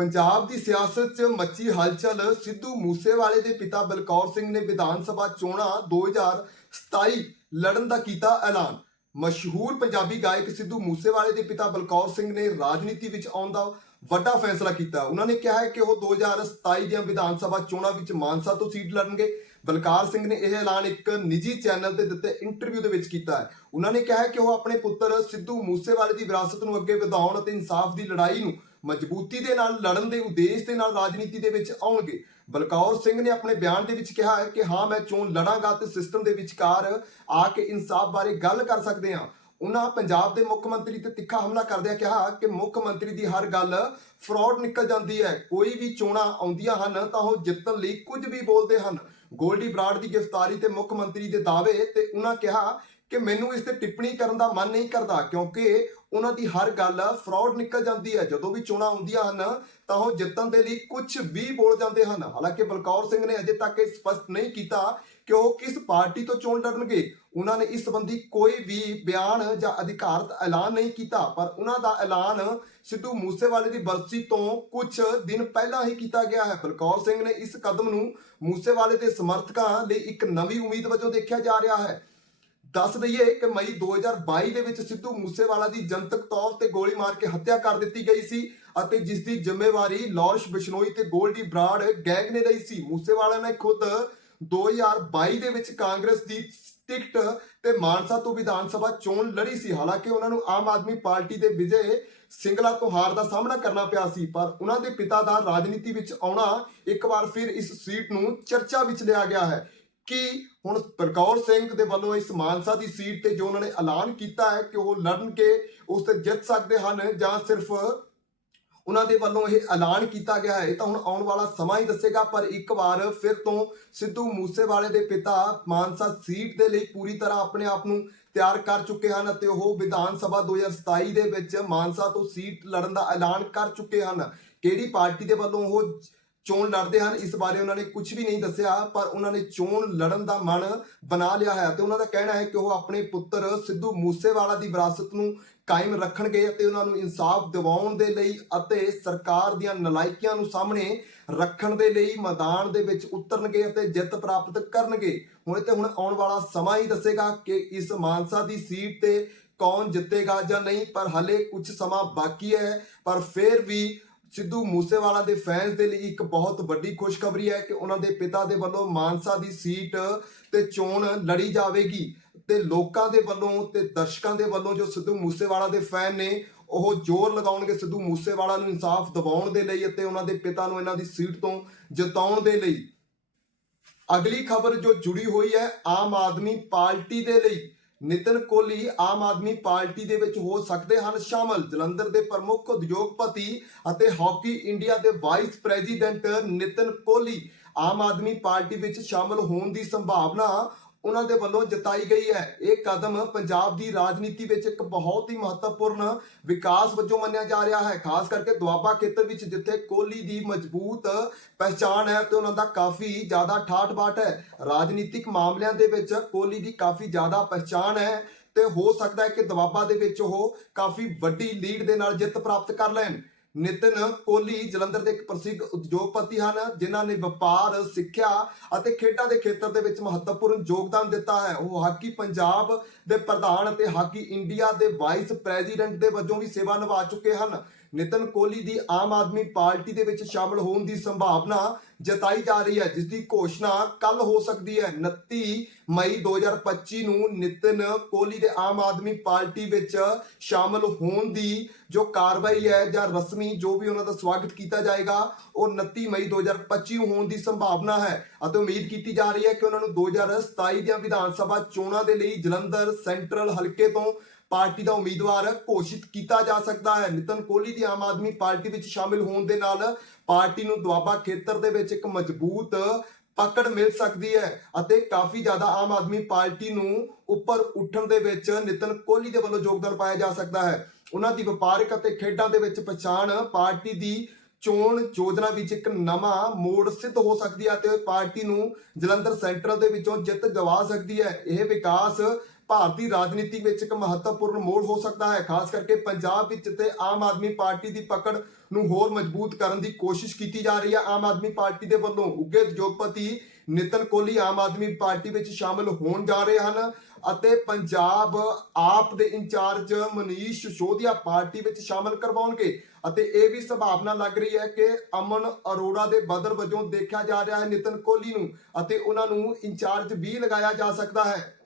ਪੰਜਾਬ ਦੀ ਸਿਆਸਤ 'ਚ ਮੱਚੀ ਹਲਚਲ, ਸਿੱਧੂ ਮੂਸੇਵਾਲੇ ਦੇ ਪਿਤਾ ਬਲਕੌਰ ਸਿੰਘ ਨੇ ਵਿਧਾਨ ਸਭਾ ਚੋਣਾਂ 2027 ਲੜਨ ਦਾ ਕੀਤਾ ਐਲਾਨ। ਮਸ਼ਹੂਰ ਪੰਜਾਬੀ ਗਾਇਕ ਸਿੱਧੂ ਮੂਸੇਵਾਲੇ ਦੇ ਪਿਤਾ ਬਲਕੌਰ ਸਿੰਘ ਨੇ ਰਾਜਨੀਤੀ ਵਿੱਚ ਆਉਣ ਦਾ ਵੱਡਾ ਫੈਸਲਾ ਕੀਤਾ। ਉਹਨਾਂ ਨੇ ਕਿਹਾ ਹੈ ਕਿ ਉਹ 2027 ਦੀਆਂ ਵਿਧਾਨ ਸਭਾ ਚੋਣਾਂ ਵਿੱਚ ਮਾਨਸਾ ਤੋਂ ਸੀਟ ਲੜਨਗੇ। ਬਲਕਾਰ ਸਿੰਘ ਨੇ ਇਹ ਐਲਾਨ ਇੱਕ ਨਿੱਜੀ ਚੈਨਲ ਤੇ ਦਿੱਤੇ ਇੰਟਰਵਿਊ ਦੇ ਵਿੱਚ ਕੀਤਾ ਹੈ। ਉਹਨਾਂ ਨੇ ਕਿਹਾ ਹੈ ਕਿ ਉਹ ਆਪਣੇ ਪੁੱਤਰ ਸਿੱਧੂ ਮੂਸੇਵਾਲੇ ਦੀ ਵਿਰਾਸਤ ਨੂੰ ਅੱਗੇ ਵਧਾਉਣ ਅਤੇ ਇਨਸਾਫ ਦੀ ਲੜਾਈ ਨੂੰ ਮਜ਼ਬੂਤੀ ਦੇ ਨਾਲ ਲੜਨ ਦੇ ਉਦੇਸ਼ ਦੇ ਨਾਲ ਰਾਜਨੀਤੀ ਦੇ ਵਿੱਚ ਆਉਣਗੇ। ਬਲਕੌਰ ਸਿੰਘ ਨੇ ਆਪਣੇ ਬਿਆਨ ਦੇ ਵਿੱਚ ਕਿਹਾ ਹੈ ਕਿ ਹਾਂ, ਮੈਂ ਚੋਣ ਲੜਾਂਗਾ ਤੇ ਸਿਸਟਮ ਦੇ ਵਿਚਕਾਰ ਆ ਕੇ ਇਨਸਾਫ ਬਾਰੇ ਗੱਲ ਕਰ ਸਕਦੇ ਹਾਂ। ਉਹਨਾਂ ਪੰਜਾਬ ਦੇ ਮੁੱਖ ਮੰਤਰੀ ਤੇ ਤਿੱਖਾ ਹਮਲਾ ਕਰਦਿਆਂ ਕਿਹਾ ਕਿ ਮੁੱਖ ਮੰਤਰੀ ਦੀ ਹਰ ਗੱਲ ਫਰਾਡ ਨਿਕਲ ਜਾਂਦੀ ਹੈ। ਕੋਈ ਵੀ ਚੋਣਾਂ ਆਉਂਦੀਆਂ ਹਨ ਤਾਂ ਉਹ ਜਿੱਤਣ ਲਈ ਕੁਝ ਵੀ ਬੋਲਦੇ ਹਨ। ਗੋਲਡੀ ਬਰਾੜ ਦੀ ਗ੍ਰਿਫਤਾਰੀ ਤੇ ਮੁੱਖ ਮੰਤਰੀ ਦੇ ਦਾਅਵੇ ਤੇ ਉਹਨਾਂ ਕਿਹਾ ਕਿ ਮੈਨੂੰ ਇਸ ਤੇ ਟਿੱਪਣੀ ਕਰਨ ਦਾ ਮਨ ਨਹੀਂ ਕਰਦਾ, ਕਿਉਂਕਿ ਉਹਨਾਂ ਦੀ ਹਰ ਗੱਲ ਫਰਾਡ ਨਿਕਲ ਜਾਂਦੀ ਹੈ। ਜਦੋਂ ਵੀ ਚੋਣਾਂ ਹੁੰਦੀਆਂ ਹਨ, ਤਾਂ ਉਹ ਜਿੱਤਣ ਦੇ ਲਈ ਕੁਝ ਵੀ ਬੋਲ ਜਾਂਦੇ ਹਨ। ਹਾਲਾਂਕਿ ਬਲਕੌਰ ਸਿੰਘ ਨੇ ਅਜੇ ਤੱਕ ਇਹ ਸਪਸ਼ਟ ਨਹੀਂ ਕੀਤਾ ਕਿ ਉਹ ਕਿਸ ਪਾਰਟੀ ਤੋਂ ਚੋਣ ਲੜਨਗੇ। ਉਹਨਾਂ ਨੇ ਇਸ ਸੰਬੰਧੀ ਕੋਈ ਵੀ ਬਿਆਨ ਜਾਂ ਅਧਿਕਾਰਤ ਐਲਾਨ ਨਹੀਂ ਕੀਤਾ, ਪਰ ਉਹਨਾਂ ਦਾ ਐਲਾਨ ਸਿੱਧੂ ਮੂਸੇਵਾਲੇ ਦੀ ਬਰਸੀ ਤੋਂ ਕੁਝ ਦਿਨ ਪਹਿਲਾਂ ਹੀ ਕੀਤਾ ਗਿਆ ਹੈ। ਬਲਕੌਰ ਸਿੰਘ ਨੇ ਇਸ ਕਦਮ ਨੂੰ ਮੂਸੇਵਾਲੇ ਦੇ ਸਮਰਥਕਾਂ ਲਈ ਇੱਕ ਨਵੀਂ ਉਮੀਦ ਵਜੋਂ ਦੇਖਿਆ ਜਾ ਰਿਹਾ ਹੈ। ਦੱਸ ਦਈਏ ਕਿ ਮਈ 2022 ਦੇ ਵਿੱਚ ਸਿੱਧੂ ਮੂਸੇਵਾਲਾ ਦੀ ਜਨਤਕ ਤੌਰ ਤੇ ਗੋਲੀ ਮਾਰ ਕੇ ਹੱਤਿਆ ਕਰ ਦਿੱਤੀ ਗਈ ਸੀ ਅਤੇ ਜਿਸ ਦੀ ਜ਼ਿੰਮੇਵਾਰੀ ਲਾਰੈਂਸ ਬਿਸ਼ਨੋਈ ਤੇ ਗੋਲਡੀ ਬਰਾੜ ਗੈਂਗ ਨੇ ਲਈ ਸੀ। ਮੂਸੇਵਾਲਾ ਨੇ ਖੁਦ 2022 ਦੇ ਵਿੱਚ ਕਾਂਗਰਸ ਦੀ ਟਿਕਟ ਤੇ ਮਾਨਸਾ ਤੋਂ ਵਿਧਾਨ ਸਭਾ ਚੋਣ ਲੜੀ ਸੀ। ਹਾਲਾਂਕਿ ਉਹਨਾਂ ਨੂੰ ਆਮ ਆਦਮੀ ਪਾਰਟੀ ਦੇ ਵਿਜੇ ਸਿੰਗਲਾ ਤੋਂ ਹਾਰ ਦਾ ਸਾਹਮਣਾ ਕਰਨਾ ਪਿਆ ਸੀ, ਪਰ ਉਹਨਾਂ ਦੇ ਪਿਤਾ ਦਾ ਰਾਜਨੀਤੀ ਵਿੱਚ ਆਉਣਾ ਇੱਕ ਵਾਰ ਫਿਰ ਇਸ ਸੀਟ ਨੂੰ ਚਰਚਾ ਵਿੱਚ ਲਿਆ ਗਿਆ ਹੈ। ਕਿ ਹੁਣ ਬਲਕੌਰ ਸਿੰਘ ਦੇ ਵੱਲੋਂ ਇਸ ਮਾਨਸਾ ਦੀ ਸੀਟ ਤੇ ਜੋ ਉਹਨਾਂ ਨੇ ਐਲਾਨ ਕੀਤਾ ਹੈ ਕਿ ਉਹ ਲੜਨ ਕੇ ਉਸ ਤੇ ਜਿੱਤ ਸਕਦੇ ਹਨ ਜਾਂ ਸਿਰਫ ਉਹਨਾਂ ਦੇ ਵੱਲੋਂ ਇਹ ਐਲਾਨ ਕੀਤਾ ਗਿਆ ਹੈ ਤਾਂ ਹੁਣ ਆਉਣ ਵਾਲਾ ਸਮਾਂ ਹੀ ਦੱਸੇਗਾ, ਪਰ ਇੱਕ ਵਾਰ ਫਿਰ ਤੋਂ ਸਿੱਧੂ ਮੂਸੇਵਾਲੇ ਦੇ ਪਿਤਾ ਮਾਨਸਾ ਸੀਟ ਦੇ ਲਈ ਪੂਰੀ ਤਰ੍ਹਾਂ ਆਪਣੇ ਆਪ ਨੂੰ ਤਿਆਰ ਕਰ ਚੁੱਕੇ ਹਨ ਅਤੇ ਉਹ ਵਿਧਾਨ ਸਭਾ 2027 ਦੇ ਵਿੱਚ ਮਾਨਸਾ ਤੋਂ ਸੀਟ ਲੜਨ ਦਾ ਐਲਾਨ ਕਰ ਚੁੱਕੇ ਹਨ। ਕਿਹੜੀ ਪਾਰਟੀ ਦੇ ਵੱਲੋਂ ਉਹ ਚੋਣ ਲੜਦੇ ਹਨ। ਇਸ ਬਾਰੇ ਉਹਨਾਂ ਨੇ ਕੁਝ ਵੀ ਨਹੀਂ ਦੱਸਿਆ, ਪਰ ਉਹਨਾਂ ਨੇ ਚੋਣ ਲੜਨ ਦਾ ਮਨ ਬਣਾ ਲਿਆ ਹੈ ਤੇ ਉਹਨਾਂ ਦਾ ਕਹਿਣਾ ਹੈ ਕਿ ਉਹ ਆਪਣੇ ਪੁੱਤਰ ਸਿੱਧੂ ਮੂਸੇਵਾਲਾ ਦੀ ਵਿਰਾਸਤ ਨੂੰ ਕਾਇਮ ਰੱਖਣਗੇ ਅਤੇ ਉਹਨਾਂ ਨੂੰ ਇਨਸਾਫ ਦਿਵਾਉਣ ਦੇ ਲਈ ਅਤੇ ਸਰਕਾਰ ਦੀਆਂ ਨਲਾਇਕੀਆਂ ਨੂੰ ਸਾਹਮਣੇ ਰੱਖਣ ਦੇ ਲਈ ਮੈਦਾਨ ਦੇ ਵਿੱਚ ਉਤਰਨਗੇ ਅਤੇ ਜਿੱਤ ਪ੍ਰਾਪਤ ਕਰਨਗੇ। ਹੁਣ ਤੇ ਹੁਣ ਆਉਣ ਵਾਲਾ ਸਮਾਂ ਹੀ ਦੱਸੇਗਾ ਕਿ ਇਸ ਮਾਨਸਾ ਦੀ ਸੀਟ ਤੇ ਕੌਣ ਜਿੱਤੇਗਾ ਜਾਂ ਨਹੀਂ, ਪਰ ਹਲੇ ਕੁਝ ਸਮਾਂ ਬਾਕੀ ਹੈ। ਪਰ ਫਿਰ ਵੀ ਸਿੱਧੂ ਮੂਸੇਵਾਲਾ ਦੇ ਫੈਨਸ ਦੇ ਲਈ ਇੱਕ ਬਹੁਤ ਵੱਡੀ ਖੁਸ਼ਖਬਰੀ ਹੈ ਕਿ ਉਹਨਾਂ ਦੇ ਪਿਤਾ ਦੇ ਵੱਲੋਂ ਮਾਨਸਾ ਦੀ ਸੀਟ ਤੇ ਚੋਣ ਲੜੀ ਜਾਵੇਗੀ ਤੇ ਲੋਕਾਂ ਦੇ ਵੱਲੋਂ ਤੇ ਦਰਸ਼ਕਾਂ ਦੇ ਵੱਲੋਂ ਜੋ ਸਿੱਧੂ ਮੂਸੇਵਾਲਾ ਦੇ ਫੈਨ ਨੇ, ਉਹ ਜ਼ੋਰ ਲਗਾਉਣਗੇ ਸਿੱਧੂ ਮੂਸੇਵਾਲਾ ਨੂੰ ਇਨਸਾਫ ਦਿਵਾਉਣ ਦੇ ਲਈ ਅਤੇ ਉਹਨਾਂ ਦੇ ਪਿਤਾ ਨੂੰ ਇਹਨਾਂ ਦੀ ਸੀਟ ਤੋਂ ਜਿਤਾਉਣ ਦੇ ਲਈ। ਅਗਲੀ ਖਬਰ ਜੋ ਜੁੜੀ ਹੋਈ ਹੈ, ਆਮ ਆਦਮੀ ਪਾਰਟੀ ਦੇ ਲਈ। ਨਿਤਨ ਕੋਹਲੀ ਆਮ ਆਦਮੀ ਪਾਰਟੀ ਦੇ ਵਿੱਚ ਹੋ ਸਕਦੇ ਹਨ ਸ਼ਾਮਲ। ਜਲੰਧਰ ਦੇ ਪ੍ਰਮੁੱਖ ਉਦਯੋਗਪਤੀ ਅਤੇ ਹਾਕੀ ਇੰਡੀਆ ਦੇ ਵਾਈਸ ਪ੍ਰੈਜ਼ੀਡੈਂਟ ਨਿਤਨ ਕੋਹਲੀ ਆਮ ਆਦਮੀ ਪਾਰਟੀ ਵਿੱਚ ਸ਼ਾਮਲ ਹੋਣ ਦੀ ਸੰਭਾਵਨਾ ਉਹਨਾਂ ਦੇ ਵੱਲੋਂ ਜਤਾਈ ਗਈ ਹੈ। ਇਹ ਕਦਮ ਪੰਜਾਬ ਦੀ ਰਾਜਨੀਤੀ ਵਿੱਚ ਇੱਕ ਬਹੁਤ ਹੀ ਮਹੱਤਵਪੂਰਨ ਵਿਕਾਸ ਵਜੋਂ ਮੰਨਿਆ ਜਾ ਰਿਹਾ ਹੈ। ਖਾਸ ਕਰਕੇ ਦੁਆਬਾ ਖੇਤਰ ਵਿੱਚ ਜਿੱਥੇ ਕੋਹਲੀ ਦੀ ਮਜ਼ਬੂਤ ਪਹਿਚਾਣ ਹੈ ਤੇ ਉਹਨਾਂ ਦਾ ਕਾਫੀ ਜ਼ਿਆਦਾ ਠਾਠ ਬਾਠ ਹੈ। ਰਾਜਨੀਤਿਕ ਮਾਮਲਿਆਂ ਦੇ ਵਿੱਚ ਕੋਹਲੀ ਦੀ ਕਾਫੀ ਜ਼ਿਆਦਾ ਪਹਿਚਾਣ ਹੈ ਤੇ ਹੋ ਸਕਦਾ ਹੈ ਕਿ ਦੁਆਬਾ ਦੇ ਵਿੱਚ ਉਹ ਕਾਫੀ ਵੱਡੀ ਲੀਡ ਦੇ ਨਾਲ ਜਿੱਤ ਪ੍ਰਾਪਤ ਕਰ ਲੈਣ। ਨਿਤਨ ਕੋਹਲੀ ਜਲੰਧਰ ਦੇ ਇੱਕ ਪ੍ਰਸਿੱਧ ਉਦਯੋਗਪਤੀ ਹਨ, ਜਿਨ੍ਹਾਂ ਨੇ ਵਪਾਰ, ਸਿੱਖਿਆ ਅਤੇ ਖੇਡਾਂ ਦੇ ਖੇਤਰ ਦੇ ਵਿੱਚ ਮਹੱਤਵਪੂਰਨ ਯੋਗਦਾਨ ਦਿੱਤਾ ਹੈ। ਉਹ ਹਾਕੀ ਪੰਜਾਬ ਦੇ ਪ੍ਰਧਾਨ ਅਤੇ ਹਾਕੀ ਇੰਡੀਆ ਦੇ ਵਾਈਸ ਪ੍ਰੈਜ਼ੀਡੈਂਟ ਦੇ ਵਜੋਂ ਵੀ ਸੇਵਾ ਨਿਭਾ ਚੁੱਕੇ ਹਨ। ਨਿਤਨ ਕੋਹਲੀ ਦੀ ਆਮ ਆਦਮੀ ਪਾਰਟੀ ਦੇ ਵਿੱਚ ਸ਼ਾਮਲ ਹੋਣ ਦੀ ਸੰਭਾਵਨਾ ਜਤਾਈ ਜਾ ਰਹੀ ਹੈ, ਜਿਸ ਦੀ ਘੋਸ਼ਣਾ ਕੱਲ ਹੋ ਸਕਦੀ ਹੈ। 29 ਮਈ 2025 ਨੂੰ ਨਿਤਨ ਕੋਹਲੀ ਦੇ ਆਮ ਆਦਮੀ ਪਾਰਟੀ ਵਿੱਚ ਸ਼ਾਮਲ ਹੋਣ ਦੀ ਜੋ ਕਾਰਵਾਈ ਹੈ ਜਾਂ ਰਸਮੀ ਜੋ ਵੀ ਉਹਨਾਂ ਦਾ ਸਵਾਗਤ ਕੀਤਾ ਜਾਏਗਾ, ਉਹ 29 ਮਈ 2025 ਨੂੰ ਹੋਣ ਦੀ ਸੰਭਾਵਨਾ ਹੈ। ਅਤੇ ਉਮੀਦ ਕੀਤੀ ਜਾ ਰਹੀ ਹੈ ਕਿ ਉਹਨਾਂ ਨੂੰ 2027 ਦੀਆਂ ਵਿਧਾਨ ਸਭਾ ਚੋਣਾਂ ਦੇ ਲਈ ਜਲੰਧਰ ਸੈਂਟਰਲ ਹਲਕੇ ਤੋਂ ਪਾਰਟੀ ਦਾ ਉਮੀਦਵਾਰ ਘੋਸ਼ਿਤ ਕੀਤਾ ਜਾ ਸਕਦਾ ਹੈ। ਨਿਤਨ ਕੋਹਲੀ ਦੀ ਆਮ ਆਦਮੀ ਪਾਰਟੀ ਵਿੱਚ ਸ਼ਾਮਿਲ ਹੋਣ ਦੇ ਨਾਲ ਪਾਰਟੀ ਨੂੰ ਦੁਆਬਾ ਖੇਤਰ ਦੇ ਵਿੱਚ ਇੱਕ ਮਜ਼ਬੂਤ ਪਕੜ ਮਿਲ ਸਕਦੀ ਹੈ ਅਤੇ ਕਾਫੀ ਜ਼ਿਆਦਾ ਆਮ ਆਦਮੀ ਪਾਰਟੀ ਨੂੰ ਉੱਪਰ ਉੱਠਣ ਦੇ ਵਿੱਚ ਨਿਤਨ ਕੋਹਲੀ ਦੇ ਵੱਲੋਂ ਯੋਗਦਾਨ ਪਾਇਆ ਜਾ ਸਕਦਾ ਹੈ। ਉਹਨਾਂ ਦੀ ਵਪਾਰਕ ਅਤੇ ਖੇਡਾਂ ਦੇ ਵਿੱਚ ਪਛਾਣ ਪਾਰਟੀ ਦੀ ਚੋਣ ਯੋਜਨਾ ਵਿੱਚ ਇੱਕ ਨਵਾਂ ਮੋੜ ਸਿੱਧ ਹੋ ਸਕਦੀ ਹੈ ਤੇ ਪਾਰਟੀ ਨੂੰ ਜਲੰਧਰ ਸੈਂਟਰਲ ਦੇ ਵਿੱਚੋਂ ਜਿੱਤ ਗਵਾ ਸਕਦੀ ਹੈ। ਇਹ ਵਿਕਾਸ ਭਾਰਤੀ ਰਾਜਨੀਤੀ ਵਿੱਚ ਇੱਕ ਮਹੱਤਵਪੂਰਨ ਮੋੜ ਹੋ ਸਕਦਾ ਹੈ, ਖਾਸ ਕਰਕੇ ਪੰਜਾਬ ਵਿੱਚ ਤੇ ਆਮ ਆਦਮੀ ਪਾਰਟੀ ਦੀ ਪਕੜ ਨੂੰ ਹੋਰ ਮਜ਼ਬੂਤ ਕਰਨ ਦੀ ਕੋਸ਼ਿਸ਼ ਕੀਤੀ ਜਾ ਰਹੀ ਹੈ। ਆਮ ਆਦਮੀ ਪਾਰਟੀ ਦੇ ਵੱਲੋਂ ਉੱਗੇ ਉਦਯੋਗਪਤੀ ਨਿਤਨ ਕੋਹਲੀ ਆਮ ਆਦਮੀ ਪਾਰਟੀ ਵਿੱਚ ਸ਼ਾਮਲ ਹੋਣ ਜਾ ਰਹੇ ਹਨ ਅਤੇ ਪੰਜਾਬ ਆਪ ਦੇ ਇੰਚਾਰਜ ਮਨੀਸ਼ ਸਿਸੋਦੀਆ ਪਾਰਟੀ ਵਿੱਚ ਸ਼ਾਮਲ ਕਰਵਾਉਣਗੇ ਅਤੇ ਇਹ ਵੀ ਸੰਭਾਵਨਾ ਲੱਗ ਰਹੀ ਹੈ ਕਿ ਅਮਨ ਅਰੋੜਾ ਦੇ ਬਦਲ ਵਜੋਂ ਦੇਖਿਆ ਜਾ ਰਿਹਾ ਹੈ ਨਿਤਨ ਕੋਹਲੀ ਨੂੰ ਅਤੇ ਉਹਨਾਂ ਨੂੰ ਇੰਚਾਰਜ ਵੀ ਲਗਾਇਆ ਜਾ ਸਕਦਾ ਹੈ।